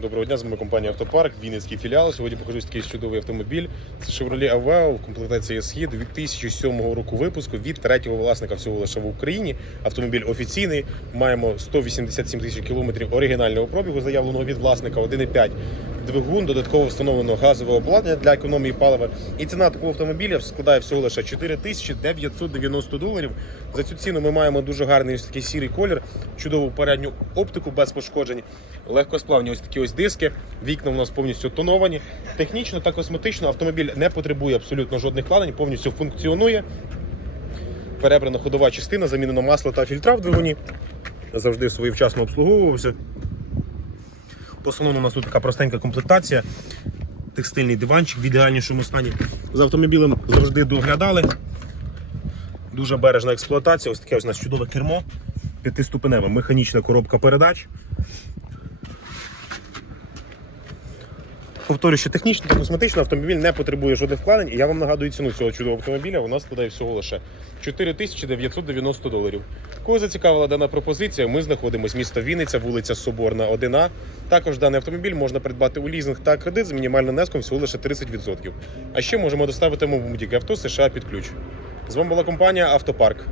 Доброго дня, з вами компанія Автопарк, Вінницький філіал. Сьогодні покажу такий чудовий автомобіль. Це Chevrolet Aveo в комплектації SE 2007 року випуску від третього власника всього лише в Україні. Автомобіль офіційний. Маємо 187 тисяч кілометрів оригінального пробігу, заявленого від власника 1,5 двигун, додатково встановлено газове обладнання для економії палива. І ціна такого автомобіля складає всього лише 4990 доларів. За цю ціну ми маємо дуже гарний ось такий сірий колір, чудову передню оптику без пошкоджень, легкосплавні ось такі ось диски. Вікна у нас повністю тоновані. Технічно та косметично автомобіль не потребує абсолютно жодних вкладень, повністю функціонує. Перебрана ходова частина, замінено масло та фільтра в двигуні. Завжди своєвчасно обслуговувався. По салону у нас тут така простенька комплектація. Текстильний диванчик в ідеальнішому стані. За автомобілем завжди доглядали. Дуже бережна експлуатація. Ось таке ось у нас чудове кермо. П'ятиступенева механічна коробка передач. Повторюю, що технічно та косметично автомобіль не потребує жодних вкладень. І я вам нагадую ціну цього чудового автомобіля. Вона складає всього лише 4990 доларів. Кого зацікавила дана пропозиція, ми знаходимося місто Вінниця, вулиця Соборна, 1А. Також даний автомобіль можна придбати у лізинг та кредит з мінімальним внеском всього лише 30%. А ще можемо доставити вам будь-яке авто США під ключ. З вами була компанія Автопарк.